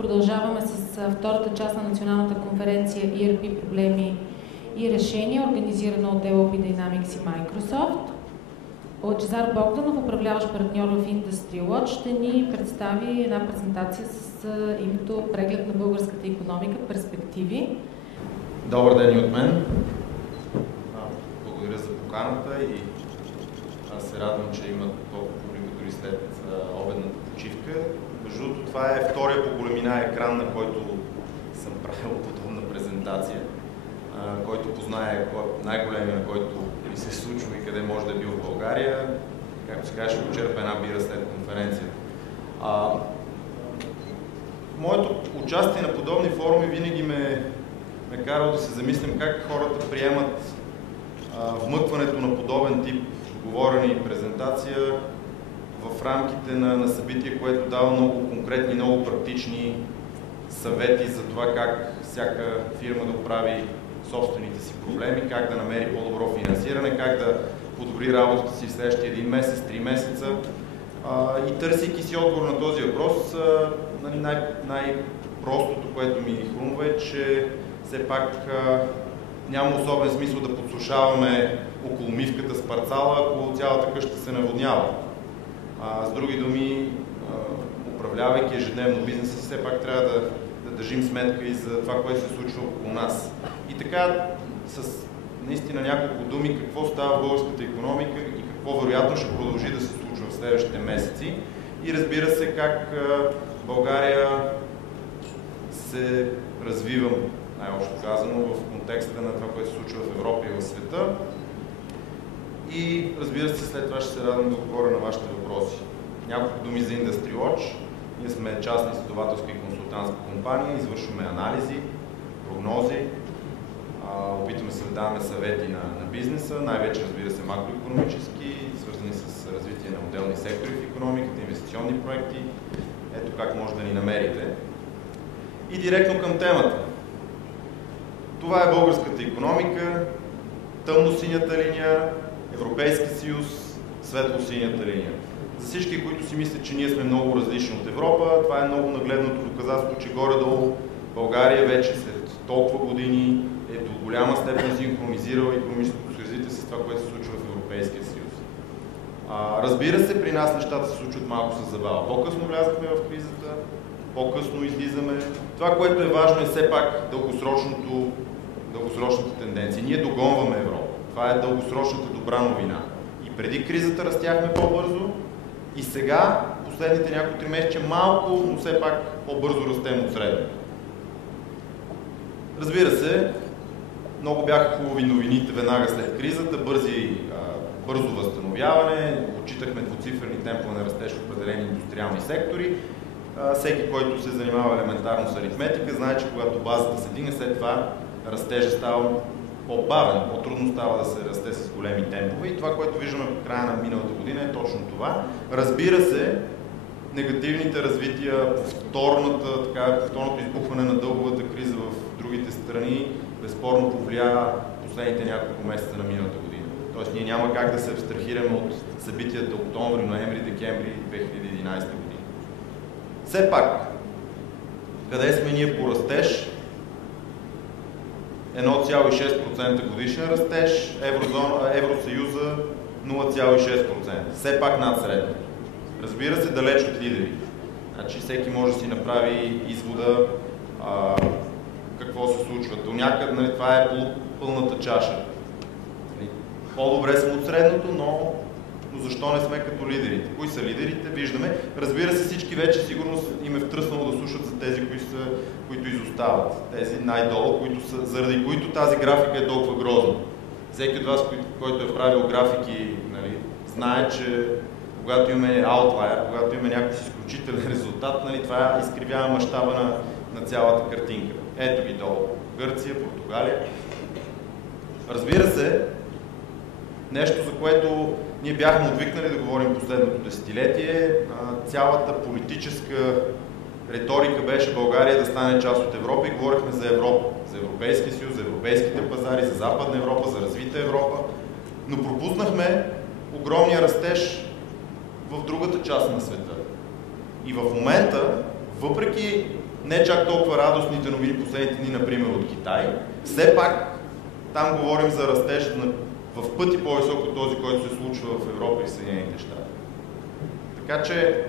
Продължаваме с втората част на националната конференция ERP проблеми и решения, организирана от LP Dynamics и Microsoft. Лъчезар Богданов, управляващ партньор в Industry Watch, ще ни представи една презентация с името "Преглед на българската икономика. Перспективи". Добър ден и от мен. Благодаря за поканата и аз се радвам, че има толкова публика дори след обедната почивка. Между другото, това е втория по големина екран, на който съм правил подобна презентация, който познае най-големия, на който ми се случва и къде може да е бил в България. Както се каже, ще почерпя една бира след конференцията. Моето участие на подобни форуми винаги ме карало да се замислям как хората приемат вмъкването на подобен тип говорене и презентация в рамките на събитие, което дава много конкретни, много практични съвети за това как всяка фирма да оправи собствените си проблеми, как да намери по-добро финансиране, как да подобри работата си в следващия 1 месец, 3 месеца. И търсейки си отговор на този въпрос, най-простото, което ми хрумва е, че все пак няма особен смисъл да подсушаваме около мивката с парцала, ако цялата къща се наводнява. С други думи, управлявайки ежедневно бизнеса, все пак трябва да държим сметка и за това, което се случва около нас. И така, с наистина няколко думи, какво става в българската икономика и какво вероятно ще продължи да се случва в следващите месеци. И разбира се, как България се развива, най-общо казано, в контекста на това, което се случва в Европа и в света. И разбира се, след това ще се радвам да отговоря на вашите въпроси. Няколко думи за Industry Watch. Ние сме частна изследователска и консултантска компания, извършваме анализи, прогнози, опитваме се да даваме съвети на бизнеса, най-вече, разбира се, макроекономически, свързани с развитие на отделни сектори в икономиката, инвестиционни проекти. Ето как може да ни намерите. И директно към темата. Това е българската икономика, тъмно-синята линия, Европейски съюз, светло-синята линия. За всички, които си мислят, че ние сме много различни от Европа, това е много нагледното доказателство, че горе-долу България вече след толкова години е до голяма степен синхронизирала икономическото си развитие с това, което се случва в Европейския съюз. Разбира се, при нас нещата се случват малко с забава. По-късно влязахме в кризата, по-късно излизаме. Това, което е важно, е все пак дългосрочната тенденция. Ние догонваме Европа. Това е дългосрочната добра новина. И преди кризата растяхме по-бързо и сега, последните няколко тримесечия, малко, но все пак по-бързо растем от средно. Разбира се, много бяха хубави новините веднага след кризата, бързо възстановяване, отчитахме двуцифрени темпове на растеж в определени индустриални сектори. Всеки, който се занимава елементарно с аритметика, знае, че когато базата се дига, след това растежа става по-бавен, по-трудно става да се расте с големи темпове и това, което виждаме в края на миналата година е точно това. Разбира се, негативните развития, повторното избухване на дълговата криза в другите страни безспорно повлия последните няколко месеца на миналата година. Тоест ние няма как да се абстрахираме от събитията октомври, ноември, декември 2011 година. Все пак, къде сме ние по растеж? 1,6% годишен растеж, Евросъюза 0,6%. Все пак над средно. Разбира се, далеч от лидерите. Значи всеки може да си направи извода какво се случва. До някъде, това е пълната чаша. По-добре сме от средното, но защо не сме като лидерите? Кои са лидерите? Виждаме. Разбира се, всички вече сигурно им е втръснало да слушат за тези, които изостават. Тези най-долу, заради които тази графика е толкова грозна. Всеки от вас, който е правил графики, знае, че когато имаме аутлайер, когато имаме някакъв изключителен резултат, това изкривява мащаба на цялата картинка. Ето ги долу. Гърция, Португалия. Разбира се, нещо, за което ние бяхме отвикнали да говорим последното десетилетие, цялата политическа риторика беше България да стане част от Европа и говорихме за Европа, за Европейския съюз, за европейските пазари, за Западна Европа, за развита Европа, но пропуснахме огромния растеж в другата част на света. И в момента въпреки не чак толкова радостните новини последните дни, например от Китай, все пак там говорим за растеж в пъти по-висок от този, който се случва в Европа и в Съединените щати. Така че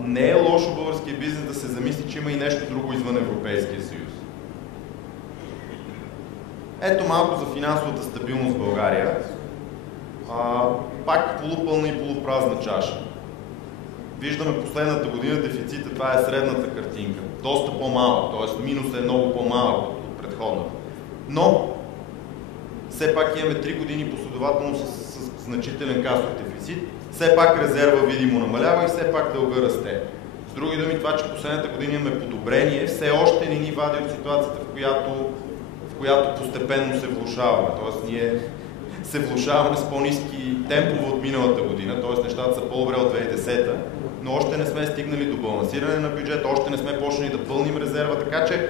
не е лошо българския бизнес да се замисли, че има и нещо друго извън Европейския съюз. Ето малко за финансовата стабилност в България. Пак полупълна и полупразна чаша. Виждаме последната година дефицита, това е средната картинка. Доста по-малък, т.е. минусът е много по-малък от предходната. Но все пак имаме 3 години последователно с значителен касов дефицит. Все пак резерва видимо намалява и все пак дълга расте. С други думи, това, че последната година имаме подобрение, все още не ни вади от ситуацията, в която постепенно се влошаваме. Тоест ние се влошаваме с по-ниски темпове от миналата година, т.е. нещата са по-добре от 2010-та, но още не сме стигнали до балансиране на бюджета, още не сме почнали да пълним резерва, така че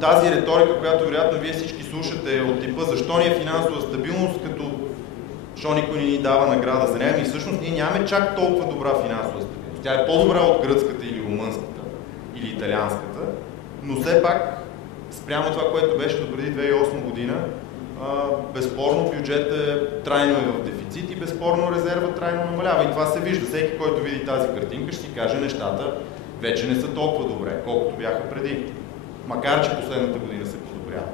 тази риторика, която вероятно вие всички слушате от типа защо ни е финансова стабилност, като защо никой не ни дава награда за нея, и всъщност ние нямаме чак толкова добра финансова стабилност. Тя е по-добра от гръцката или румънската или италианската, но все пак спрямо това, което беше до преди 2008 година, безспорно бюджетът е трайно в дефицит и безспорно резерва трайно намалява. И това се вижда. Всеки, който види тази картинка, ще си каже нещата вече не са толкова добре, колкото бяха преди. Макар че последната година се подобрява.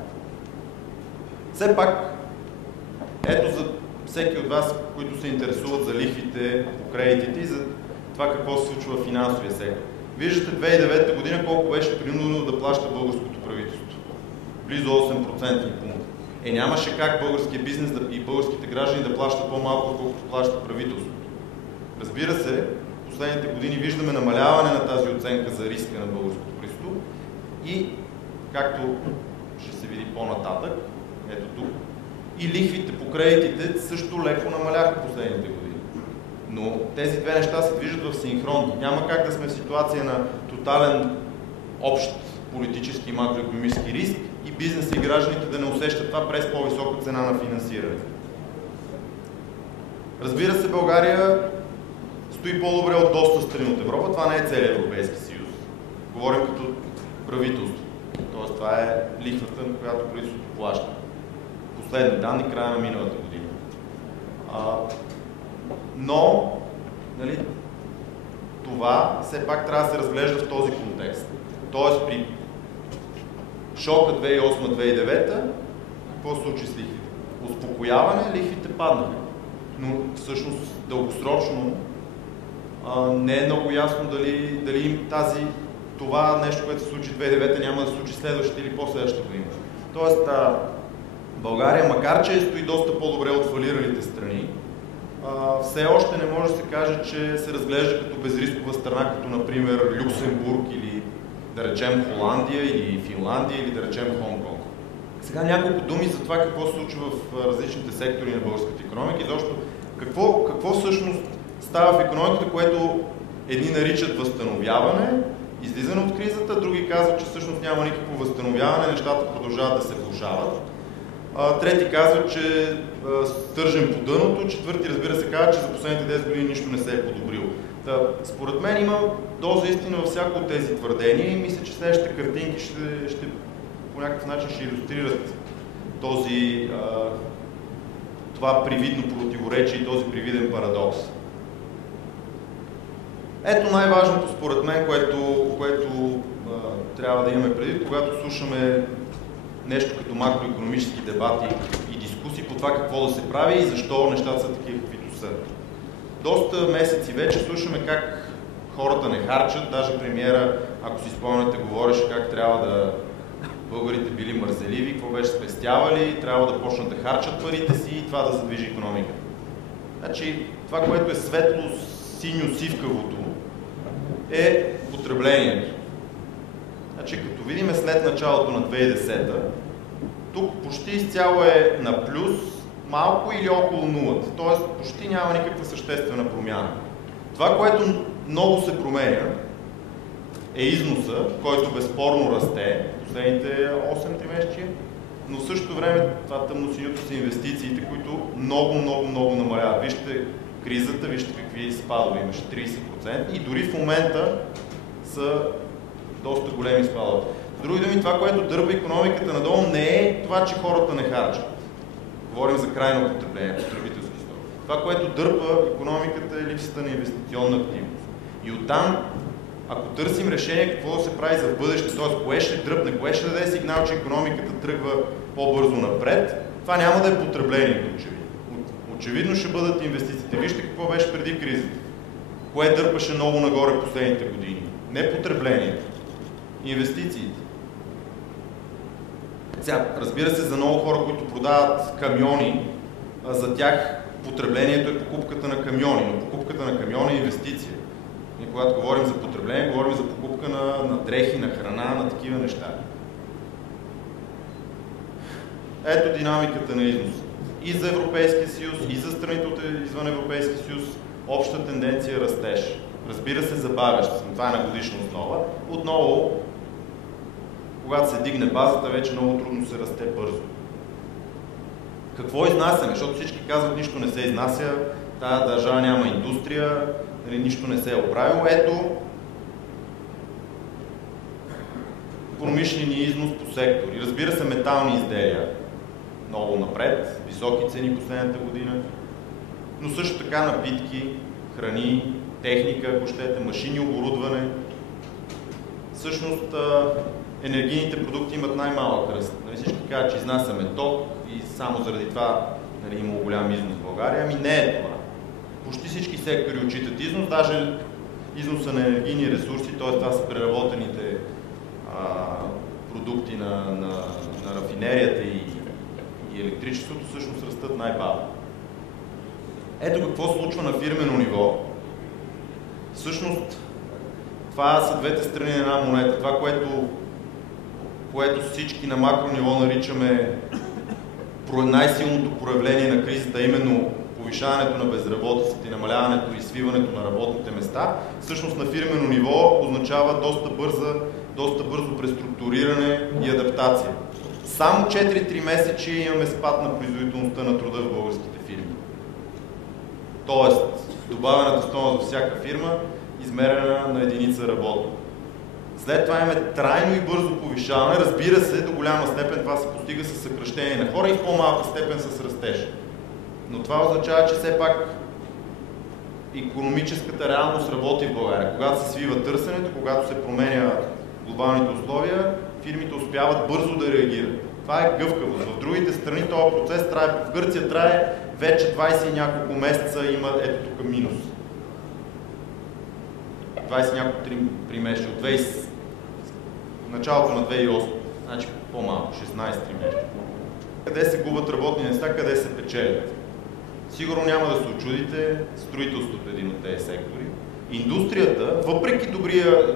Все пак, ето за всеки от вас, които се интересуват за лихвите по кредитите и за това какво се случва в финансовия сектор. Виждате 2009 година колко беше принудено да плаща българското правителство. Близо 8% пункта. Нямаше как българския бизнес и българските граждани да плащат по-малко, отколкото плаща правителството. Разбира се, в последните години виждаме намаляване на тази оценка за риска на българското правителство и, както ще се види по-нататък, ето тук, и лихвите по кредитите също леко намаляха в последните години. Но тези две неща се движат в синхрон. Няма как да сме в ситуация на тотален общ политически и макроекономически риск и бизнес и гражданите да не усещат това през по-висока цена на финансиране. Разбира се, България стои по-добре от доста страни от Европа. Това не е целият Европейски съюз. Говорим като правителство. Тоест, това е лихвата, на която правителството плаща. Последни данни, края на миналата година. Но, нали, това все пак трябва да се разглежда в този контекст. Тоест, при шока 2008-2009, какво се случи с лихвите? Успокояване, лихвите паднаха. Но всъщност дългосрочно не е много ясно дали това нещо, което се случи 2009, няма да се случи следващата или последващата година. Тоест, България, макар че стои доста по-добре от фалиралите страни, все още не може да се каже, че се разглежда като безрискова страна, като например Люксембург или да речем Холандия или Финландия или да речем Хонг-Конг. Сега няколко думи за това какво се случва в различните сектори на българската икономика и защо какво всъщност става в икономиката, което едни наричат възстановяване, излизане от кризата, други казват, че всъщност няма никакво възстановяване, нещата продължават да се влошават. Трети казват, че стържем по дъното, четвърти, разбира се, казват, че за последните 10 години нищо не се е подобрило. Според мен има доза истина във всяко от тези твърдения и мисля, че следващите картинки ще по някакъв начин ще илюстрират това привидно противоречие и този привиден парадокс. Ето най-важното според мен, което трябва да имаме преди, когато слушаме нещо като макроекономически дебати и дискусии по това какво да се прави и защо нещата са такива, каквито са. Доста месеци вече слушаме как хората не харчат, даже премиера, ако си спомняте, говореше как трябва да българите били мързеливи, какво беше спестявали, трябва да почнат да харчат парите си и това да задвижи икономиката. Значи, това, което е светло, синьо, сивкавото, е потреблението. Значи, като видим след началото на 2010-та, тук почти изцяло е на плюс, малко или около нулата. Тоест, почти няма никаква съществена промяна. Това, което много се променя, е износа, който безспорно расте последните 8 тримесечия, но в същото време това тъмносиньото са инвестициите, които много намаляват. Вижте кризата, вижте какви спадове имаше, 30%. И дори в момента са доста големи спадове. С други думи, това, което дърпа икономиката надолу, не е това, че хората не харчат. Говорим за крайно потребление, потребителски стоки. Това, което дърпа икономиката, е липсата на инвестиционна активност. И оттам, ако търсим решение какво да се прави за бъдеще, т.е. кое ще дръпне, кое ще даде сигнал, че икономиката тръгва по-бързо напред, това няма да е потреблението, очевидно. Очевидно ще бъдат инвестициите. Вижте какво беше преди кризата. Кое дърпаше много нагоре последните години? Не потреблението, инвестициите. Сега, разбира се, за много хора, които продават камиони, за тях потреблението е покупката на камиони, но покупката на камиони е инвестиция. И когато говорим за потребление, говорим за покупка на дрехи, на храна, на такива неща. Ето динамиката на износа. И за Европейския съюз, и за страните от извън Европейския съюз, обща тенденция растеж. Разбира се, забавяща се, това е на годишна основа. Отново, когато се дигне базата, вече много трудно се расте бързо. Какво изнасяме? Защото всички казват, нищо не се изнася, тая държава няма индустрия, нищо не се е оправило. Ето промишлени износ по сектори. Разбира се, метални изделия много напред, високи цени последната година, но също така напитки, храни, техника, ако щете, машини, оборудване. Всъщност енергийните продукти имат най-малък ръст. Всички казват, че изнасяме ток и само заради това има голям износ в България. Ами не е това. Почти всички сектори отчитат износ, даже износа на енергийни ресурси, т.е. това са преработените продукти на рафинерията и електричеството, всъщност растат най-бавно. Ето какво случва на фирмено ниво. Всъщност, това са двете страни на една монета. Това, което всички на макро ниво наричаме най-силното проявление на кризата, именно повишаването на безработицата и намаляването и свиването на работните места, всъщност на фирмено ниво означава доста бързо преструктуриране и адаптация. Само 4-3 месечи имаме спад на производителността на труда в българските фирми. Тоест, добавената стойност за всяка фирма, измерена на единица работа. След това имаме трайно и бързо повишаване. Разбира се, до голяма степен това се постига с съкращение на хора и в по-малка степен с растеж. Но това означава, че все пак икономическата реалност работи в България. Когато се свива търсенето, когато се променя глобалните условия, фирмите успяват бързо да реагират. Това е гъвкавост. В другите страни този процес трае, в Гърция трае вече 20 и няколко месеца, има ето тук минус. 20 няколко 3 месеца от началото на 2008, значи по-малко, 16 месеца. Къде се губят работни места, къде се печелят? Сигурно няма да се очудите, строителството е един от тези сектори. Индустрията, въпреки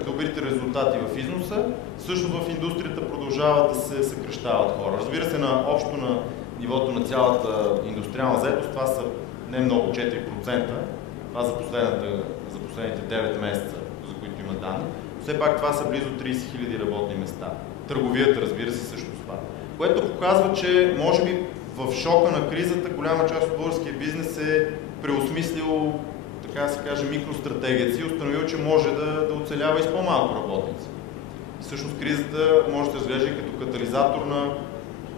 добрите резултати в износа, всъщност в индустрията продължават да се съкращават хора. Разбира се, общо на нивото на цялата индустриална заетост, това са не много, 4%, това за последните 9 месеца, за които има данни. Все пак това са близо 30 000 работни места. Търговията, разбира се, също спада. Което показва, че може би в шока на кризата голяма част от българския бизнес е преосмислил, така да се каже, микростратегията си и установил, че може да оцелява и с по-малко работници. И всъщност кризата може да се разглежда и като катализатор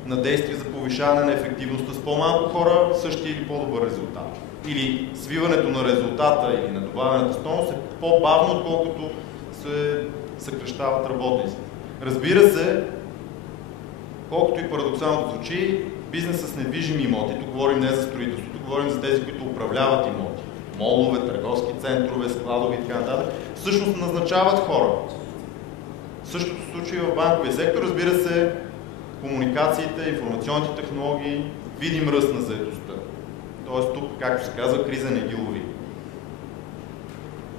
на действия за повишаване на ефективността с по-малко хора, същия или по-добър резултат. Или свиването на резултата или на добавената стойност е по-бавно, отколкото се съкращават работниците. Разбира се, колкото и парадоксално да звучи, бизнес с недвижими имоти, тук говорим не за строителство, тук говорим за тези, които управляват имоти, молове, търговски центрове, складови и така нататък, всъщност назначават хора. Същото се случва и в банковия сектор, разбира се, комуникациите, информационните технологии, видим ръст на заетостта. Тоест тук, както се казва, криза не ги лови.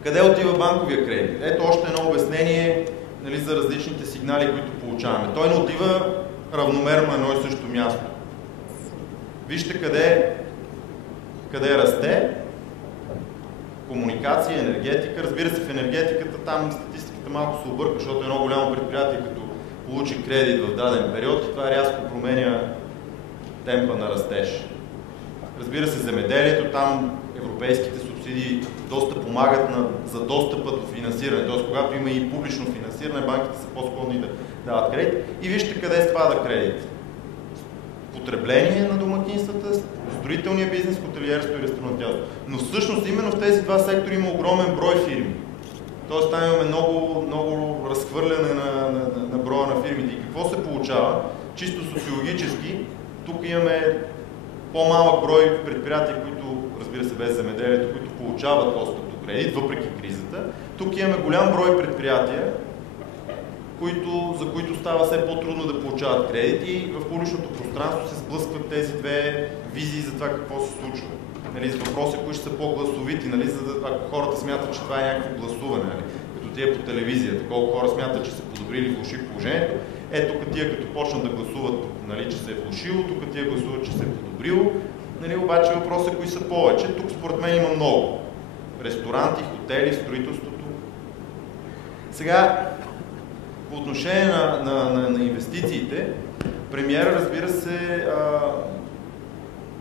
Къде отива банковия кредит? Ето още едно обяснение, нали, за различните сигнали, които получаваме. Той не отива равномерно на едно и също място. Вижте къде расте. Комуникация, енергетика. Разбира се, в енергетиката там статистиката малко се обърка, защото едно голямо предприятие, като получи кредит в даден период, и това рязко променя темпа на растеж. Разбира се, земеделието, там европейските субсидии субсидии доста помагат за достъпа до финансиране. Т.е. когато има и публично финансиране, банките са по-склонни да дават кредит. И вижте къде спада кредит. Потребление на домакинствата, строителния бизнес, хотелиерство и ресторантьорство. Но всъщност именно в тези два сектора има огромен брой фирми. Тоест там имаме много разхвърляне на броя на фирмите. И какво се получава? Чисто социологически, тук имаме по-малък брой предприятия, които, разбира се, без земеделието, които получават достъп до кредит, въпреки кризата. Тук имаме голям брой предприятия, за които става все по-трудно да получават кредит и в публичното пространство се сблъскват тези две визии за това какво се случва. Нали, за въпроса, кои ще са по-гласовити, нали, ако хората смятат, че това е някакво гласуване, нали, като тия по телевизията, колко хора смятат, че се подобрили или влоши положението, тук тия като почнат да гласуват, нали, че се е влошило, тук тия гласуват, че се е подобрило, нали, обаче въпросът е кои са повече. Тук според мен има много. Ресторанти, хотели, строителството. Сега, по отношение на инвестициите, премиера, разбира се,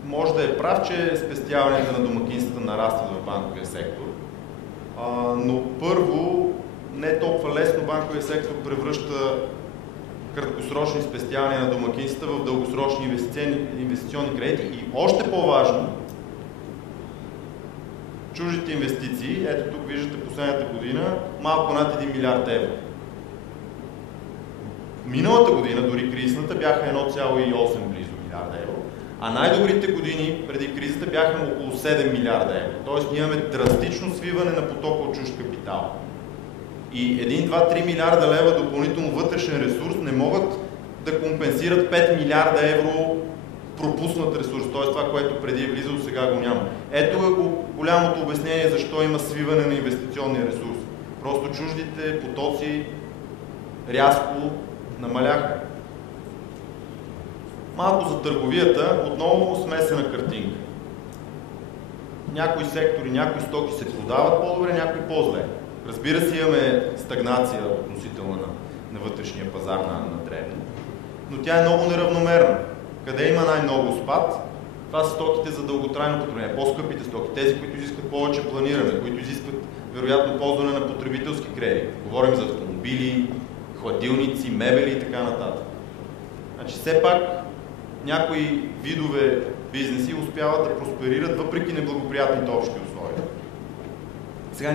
може да е прав, че спестяването на домакинствата нарастват в банковия сектор, но първо не е толкова лесно банковия сектор превръща краткосрочни спестявания на домакинствата в дългосрочни инвестиционни кредити и още по-важно, чуждите инвестиции, ето тук виждате последната година, малко над 1 милиард евро. Миналата година, дори кризисната, бяха 1,8 близо милиарда евро, а най-добрите години преди кризата бяха около 7 милиарда евро. Тоест ние имаме драстично свиване на потока от чужд капитал. И 1, 2, 3 милиарда лева допълнително вътрешен ресурс не могат да компенсират 5 милиарда евро пропуснат ресурс, т.е. това, което преди е влизало, сега го няма. Ето е голямото обяснение защо има свиване на инвестиционния ресурс. Просто чуждите потоци рязко намаляха. Малко за търговията, отново смесена картинка. Някои сектори, някои стоки се продават по-добре, някои по-зле. Разбира се, имаме стагнация относително на вътрешния пазар на дребно, но тя е много неравномерна. Къде има най-много спад? Това са стоките за дълготрайно потребление, по-скъпите стоки, тези, които изискват повече планиране, които изискват вероятно ползване на потребителски кредити. Говорим за автомобили, хладилници, мебели и така нататък. Значи все пак някои видове бизнеси успяват да просперират въпреки неблагоприятните общи условия. Сега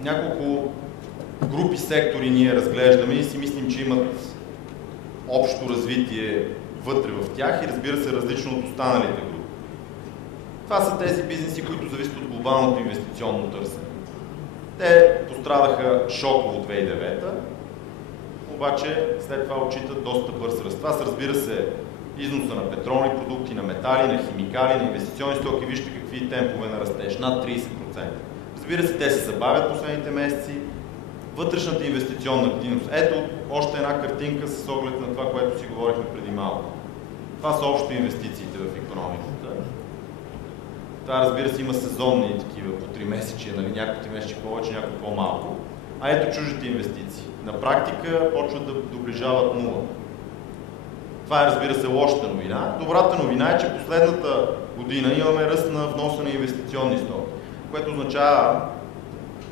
няколко групи сектори ние разглеждаме и си мислим, че имат общо развитие вътре в тях и разбира се различно от останалите групи. Това са тези бизнеси, които зависят от глобалното инвестиционно търсене. Те пострадаха шоково от 2009, обаче след това отчитат доста бърз ръст. Това са, разбира се, износа на петролни продукти, на метали, на химикали, на инвестиционни стоки. Вижте какви темпове на растеж, над 30%. Разбира се, те се забавят последните месеци. Вътрешната инвестиционна активност. Ето още една картинка с оглед на това, което си говорихме преди малко. Това са общо инвестициите в икономиката. Това, разбира се, има сезонни такива по 3 месечия, нали? Някои 3 месечи повече, някои по-малко. А ето чуждите инвестиции. На практика почват да доближават нула. Това е, разбира се, лошата новина. Добрата новина е, че последната година имаме ръст на вноса на инвестиционни стоки, което означава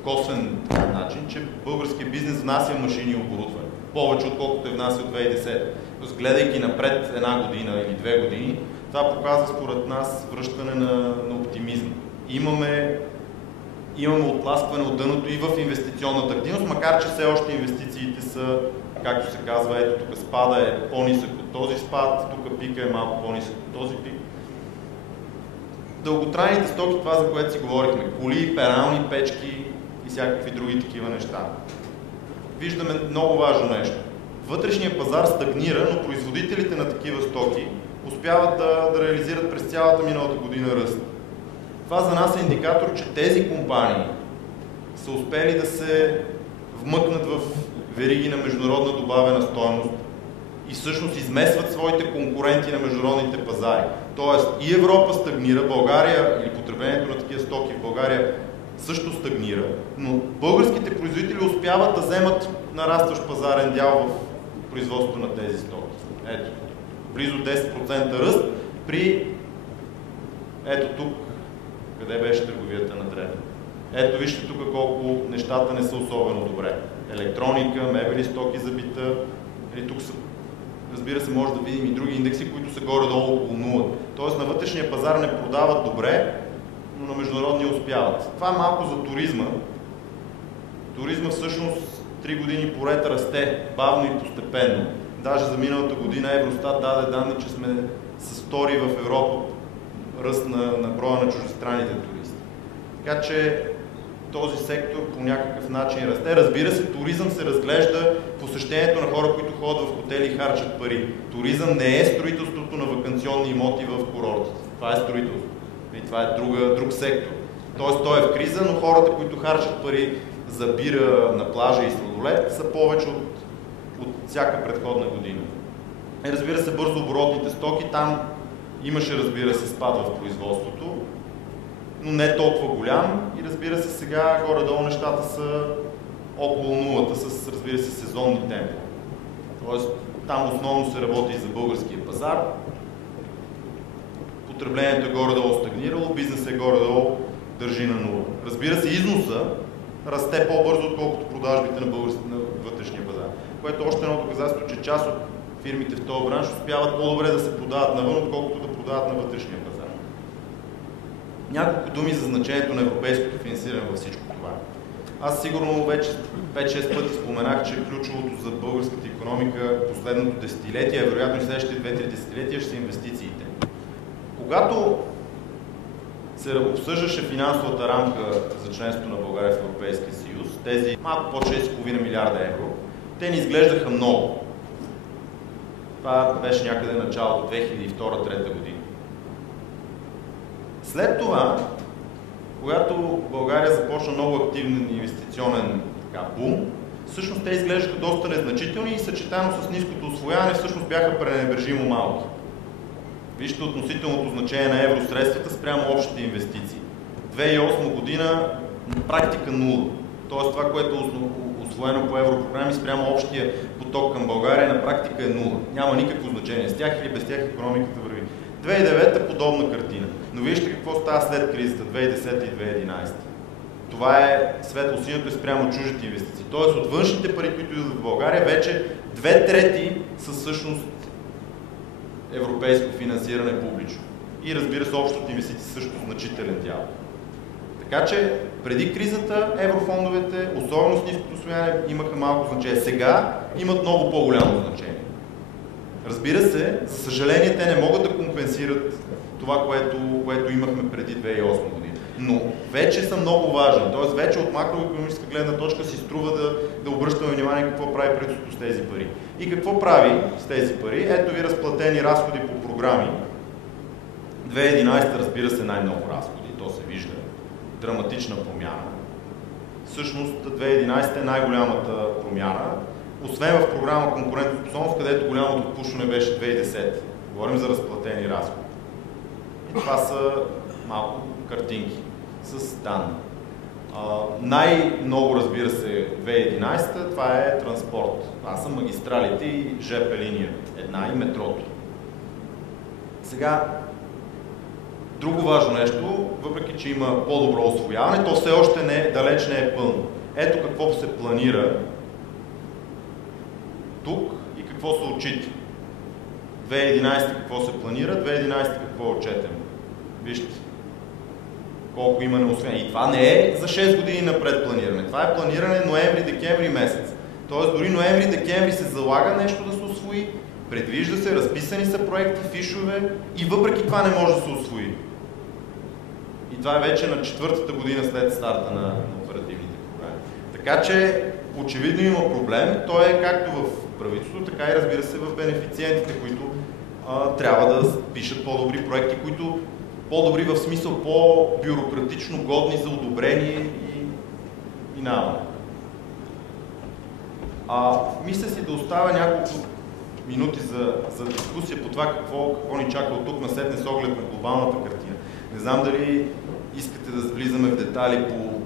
косвен начин, че българският бизнес внася машини и оборудване. Повече отколкото е внася от 2010. Тоест, гледайки напред една година или 2 години, това показва според нас връщане на оптимизъм. Имаме отласкване от дъното и в инвестиционната активност, макар че все още инвестициите са, както се казва, ето тук спада е по-нисък от този спад, тук пика е малко по-нисък от този пик. Дълготрайните стоки, това за което си говорихме, коли, перални печки и всякакви други такива неща. Виждаме много важно нещо. Вътрешният пазар стагнира, но производителите на такива стоки успяват да реализират през цялата миналата година ръст. Това за нас е индикатор, че тези компании са успели да се вмъкнат в вериги на международна добавена стойност и всъщност изместват своите конкуренти на международните пазари. Тоест и Европа стагнира, България или потреблението на такива стоки в България също стагнира, но българските производители успяват да вземат нарастващ пазарен дял в производството на тези стоки. Ето, близо 10% ръст при, ето тук, Къде беше търговията на дребно? Ето вижте тук колко нещата не са особено добре. Електроника, мебели, стоки за бита. Тук са, разбира се, може да видим и други индекси, които са горе-долу около 0. Тоест на вътрешния пазар не продават добре, но на международния успяват. Това е малко за туризма. Туризма всъщност 3 години поред расте, бавно и постепенно. Даже за миналата година Евростат даде данни, че сме с втори в Европа ръст на броя на чуждестранните туристи. Така че този сектор по някакъв начин расте. Разбира се, туризъм се разглежда посещението на хора, които ходят в хотели и харчат пари. Туризъм не е строителството на ваканционни имоти в курортите. Това е строителство. И това е друг сектор. Тоест той е в криза, но хората, които харчат пари за бира на плажа и сладолед, са повече от всяка предходна година. Разбира се, бързо оборотните стоки, там имаше, разбира се, спад в производството, но не толкова голям и разбира се, сега горе-долу нещата са около нулата с, разбира се, сезонни темпове. Тоест, там основно се работи и за българския пазар. Потреблението е горе-долу стагнирало, бизнесът е горе-долу държи на нула. Разбира се, износа расте по-бързо, отколкото продажбите на вътрешния пазар. Което е още едно доказателство, че част от фирмите в този бранш успяват по-добре да се продават навън, отколкото да продават на вътрешния пазар. Няколко думи за значението на европейското финансиране във всичко това. Аз сигурно вече 5-6 пъти споменах, че ключовото за българската икономика последното десетилетие, а вероятно и следващите 2-3 десетилетия ще са инвестициите. Когато се обсъждаше финансовата рамка за членството на България в Европейския съюз, тези малко под 6,5 милиарда евро, те ни изглеждаха много. Това беше някъде началото 2002-2003 година. След това, когато България започна много активен инвестиционен бум, всъщност те изглеждаха доста незначителни и съчетано с ниското усвояване всъщност бяха пренебрежимо малки. Вижте относителното значение на евросредствата спрямо общите инвестиции. 2008 година на практика 0. Тоест това, което е усвоено по европрограми спрямо общия поток към България на практика е 0. Няма никакво значение. С тях или без тях икономиката върви. 2009 подобна картина. Но вижте какво става след кризата 2010 и 2011. Това е светло-синято и спрямо чуждите инвестиции. Тоест от външните пари, които идват в България, вече 2/3 са всъщност европейско финансиране публично. И разбира се, общото инвестиции също значителен дял. Така че преди кризата еврофондовете, особено с ниското усвояване, имаха малко значение. Сега имат много по-голямо значение. Разбира се, за съжаление, те не могат да компенсират това, което имахме преди 2008 година. Но вече са много важни. Т.е. вече от макроекономическа гледна точка си струва да обръщаме внимание какво прави правителството с тези пари. И какво прави с тези пари? Ето ви разплатени разходи по програми. 2011, разбира се, най-много разходи. То се вижда. Драматична промяна. Всъщност 2011 е най-голямата промяна. Освен в програма конкурентоспособност, където голямото отпушване беше 2010. Говорим за разплатени разходи. И това са малко картинки с данни. Най-много, разбира се, 2011, това е транспорт. Това са магистралите и ЖП линия. Една и метрото. Сега, друго важно нещо, въпреки че има по-добро усвояване, то все още далеч не е пълно. Ето какво се планира тук и какво се отчита. 2011 какво се планира, 2011 какво е отчетено. Вижте колко има неусвоение. И това не е за 6 години напред планиране. Това е планиране ноември-декември месец. Тоест дори ноември-декември се залага нещо да се усвои, предвижда се, разписани са проекти, фишове и въпреки това не може да се усвои. И това е вече на 4-та година след старта на оперативните програми. Така че очевидно има проблем. Той е както в правителството, така и разбира се в бенефициентите, които трябва да пишат по-добри проекти, които по-добри в смисъл по-бюрократично годни за одобрение и навън. Мисля си да оставя няколко минути за дискусия по това какво ни чака от тук насетне с оглед на глобалната картина. Не знам дали искате да влизаме в детали по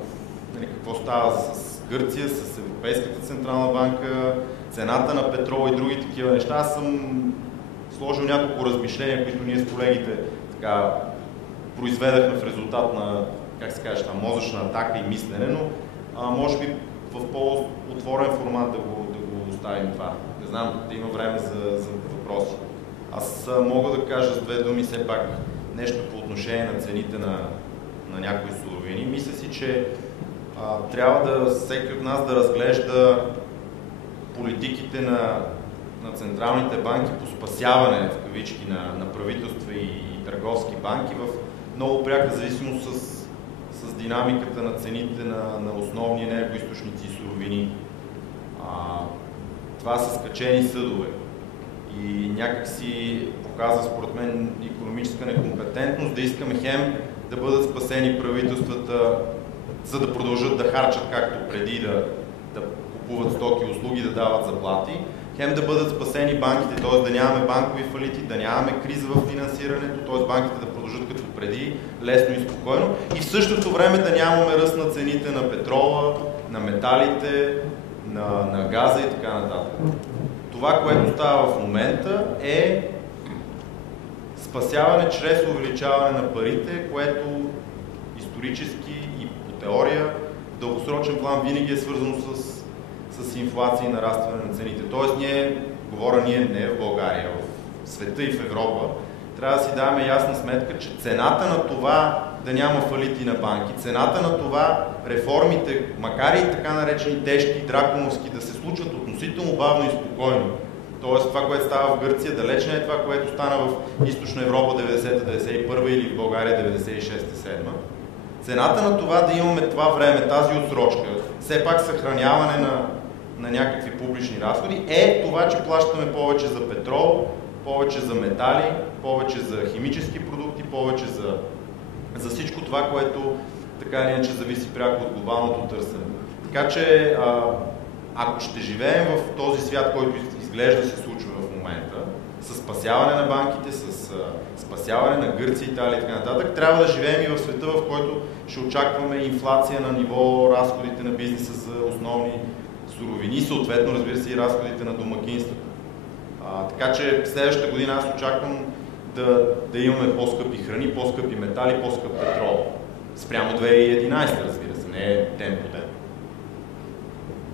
какво става с Гърция, с Европейската централна банка, цената на петрол и други такива неща. Аз съм сложил няколко размишления, които ние с колегите произведахме в резултат на, как се каже, мозъчна атака и мислене, но може би в по-отворен формат да го оставим това. Не знам, да има време за въпроси. Аз мога да кажа с две думи все пак нещо по отношение на цените на някои суровини. Мисля си, че трябва всеки от нас да разглежда политиките на централните банки по спасяване в кавички на правителства и търговски банки в много пряка зависимост с динамиката на цените на основни енергоизточници и суровини. Това са скачени съдове и някак си показва според мен икономическа некомпетентност да искаме хем да бъдат спасени правителствата, за да продължат да харчат както преди, да купуват стоки и услуги, да дават заплати, хем да бъдат спасени банките, т.е. да нямаме банкови фалити, да нямаме криза в финансирането, т.е. банките да продължат като преди, лесно и спокойно, и в същото време да нямаме ръст на цените на петрола, на металите, на газа и така нататък. Това, което става в момента, е спасяване чрез увеличаване на парите, което исторически и по теория в дългосрочен план винаги е свързано с инфлация и нарастване на цените. Тоест ние не в България, в света и в Европа, трябва да си даваме ясна сметка, че цената на това да няма фалити на банки, цената на това реформите, макар и така наречени тежки и драконовски, да се случват относително бавно и спокойно. Тоест това, което става в Гърция, далеч не е това, което стана в Източна Европа 90-91 или в България 96-7. Цената на това да имаме това време, тази отсрочка, все пак съхраняване на някакви публични разходи, е това, че плащаме повече за петрол, повече за метали, повече за химически продукти, повече за всичко това, което така или иначе зависи пряко от глобалното търсене. Така че, ако ще живеем в този свят, който изглежда се случва в момента, с спасяване на банките, с спасяване на Гърция, Италия и така нататък, трябва да живеем и в света, в който ще очакваме инфлация на ниво разходите на бизнеса за основни суровини и съответно, разбира се, и разходите на домакинствата. Така че следващата година аз очаквам да имаме по-скъпи храни, по-скъпи метали, по-скъп петрол. Спрямо 2011, разбира се, не е ден по ден.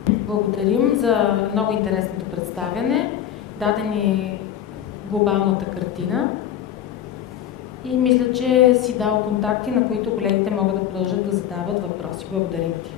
Благодарим за много интересното представяне. Даде ни глобалната картина и мисля, че си дал контакти, на които колегите могат да продължат да задават въпроси. Благодарим ти.